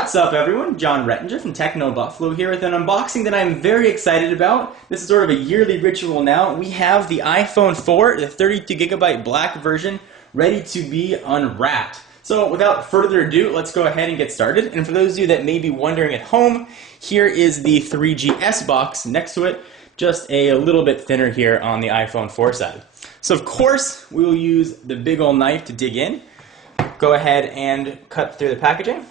What's up everyone, John Rettinger from Techno Buffalo here with an unboxing that I'm very excited about. This is sort of a yearly ritual now. We have the iPhone 4, the 32GB black version, ready to be unwrapped. So without further ado, let's go ahead and get started. And for those of you that may be wondering at home, here is the 3GS box next to it, just a little bit thinner here on the iPhone 4 side. So of course, we will use the big old knife to dig in. Go ahead and cut through the packaging.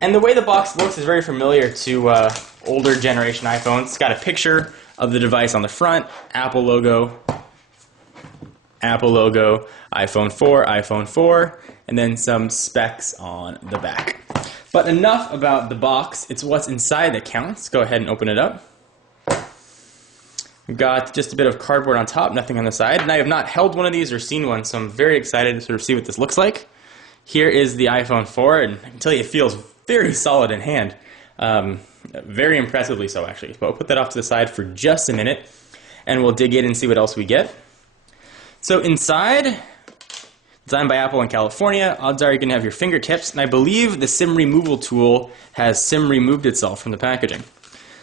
And the way the box looks is very familiar to older generation iPhones. It's got a picture of the device on the front, Apple logo, iPhone 4, and then some specs on the back. But enough about the box. It's what's inside that counts. Go ahead and open it up. We've got just a bit of cardboard on top, nothing on the side. And I have not held one of these or seen one, so I'm very excited to sort of see what this looks like. Here is the iPhone 4, and I can tell you it feels very solid in hand. Very impressively so, actually. But we'll put that off to the side for just a minute, and we'll dig in and see what else we get. So inside, designed by Apple in California, odds are you're going to have your fingertips, and I believe the SIM removal tool has SIM removed itself from the packaging.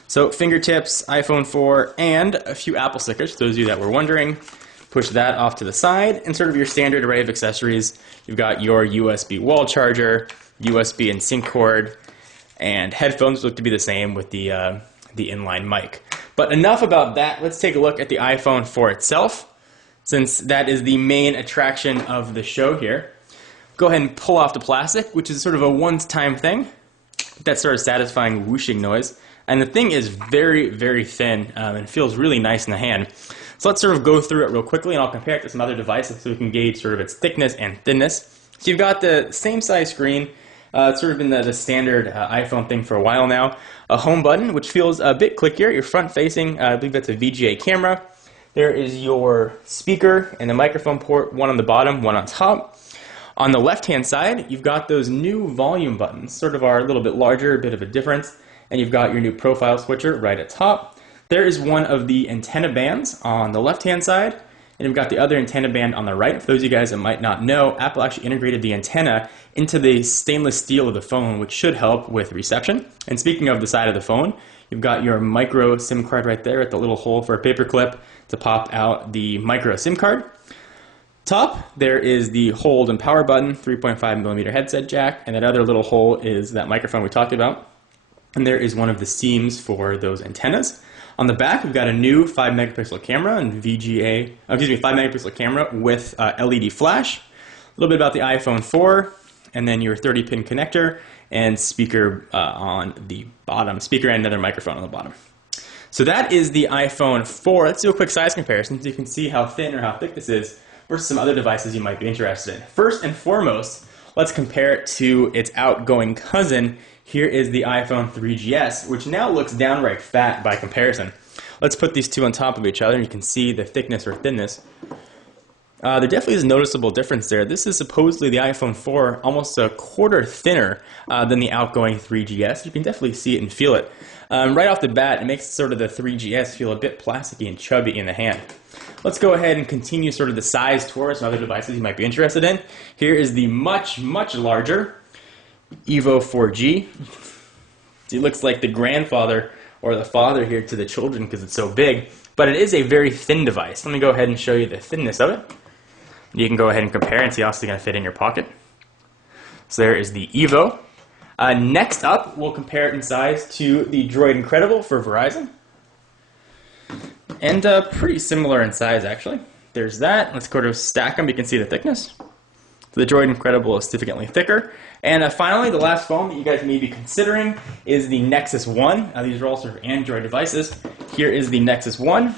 So fingertips, iPhone 4, and a few Apple stickers, those of you that were wondering. Push that off to the side, and sort of your standard array of accessories. You've got your USB wall charger, USB and sync cord, and headphones look to be the same with the inline mic. But enough about that. Let's take a look at the iPhone 4 itself, since that is the main attraction of the show here. Go ahead and pull off the plastic, which is sort of a one-time thing. That sort of satisfying whooshing noise. And the thing is very, very thin and feels really nice in the hand. So let's sort of go through it real quickly, and I'll compare it to some other devices so we can gauge sort of its thickness and thinness. So you've got the same size screen. It's sort of been the standard iPhone thing for a while now. A home button, which feels a bit clickier. You're front-facing. I believe that's a VGA camera. There is your speaker and the microphone port, one on the bottom, one on top. On the left-hand side, you've got those new volume buttons, sort of are a little bit larger, a bit of a difference. And you've got your new profile switcher right at top. There is one of the antenna bands on the left-hand side, and you've got the other antenna band on the right. For those of you guys that might not know, Apple actually integrated the antenna into the stainless steel of the phone, which should help with reception. And speaking of the side of the phone, you've got your micro SIM card right there at the little hole for a paper clip to pop out the micro SIM card. Top, there is the hold and power button, 3.5mm headset jack, and that other little hole is that microphone we talked about. And there is one of the seams for those antennas. On the back, we've got a new 5-megapixel camera and 5-megapixel camera with LED flash. A little bit about the iPhone 4, and then your 30-pin connector and speaker on the bottom. Speaker and another microphone on the bottom. So that is the iPhone 4. Let's do a quick size comparison so you can see how thin or how thick this is versus some other devices you might be interested in. First and foremost, let's compare it to its outgoing cousin. Here is the iPhone 3GS, which now looks downright fat by comparison. Let's put these two on top of each other, and you can see the thickness or thinness. There definitely is a noticeable difference there. This is supposedly the iPhone 4, almost a quarter thinner than the outgoing 3GS. You can definitely see it and feel it. Right off the bat, it makes sort of the 3GS feel a bit plasticky and chubby in the hand. Let's go ahead and continue sort of the size tour, some other devices you might be interested in. Here is the much, much larger Evo 4G. It looks like the grandfather or the father here to the children because it's so big, but it is a very thin device. Let me go ahead and show you the thinness of it. You can go ahead and compare and see how it's going to fit in your pocket. So there is the Evo. Next up, we'll compare it in size to the Droid Incredible for Verizon. And pretty similar in size, actually. There's that. Let's go to stack them. You can see the thickness. So the Droid Incredible is significantly thicker. And finally, the last phone that you guys may be considering is the Nexus 1. These are all sort of Android devices. Here is the Nexus 1.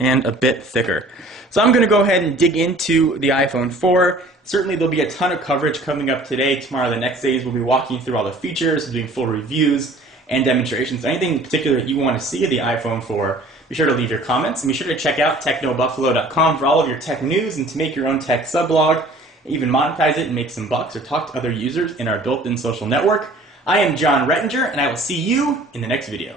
And a bit thicker. So I'm going to go ahead and dig into the iPhone 4. Certainly there'll be a ton of coverage coming up today, tomorrow, the next days. We'll be walking through all the features, doing full reviews and demonstrations. Anything in particular that you want to see of the iPhone 4, be sure to leave your comments. And be sure to check out technobuffalo.com for all of your tech news and to make your own tech sublog, even monetize it and make some bucks or talk to other users in our built-in social network. I am John Rettinger, and I will see you in the next video.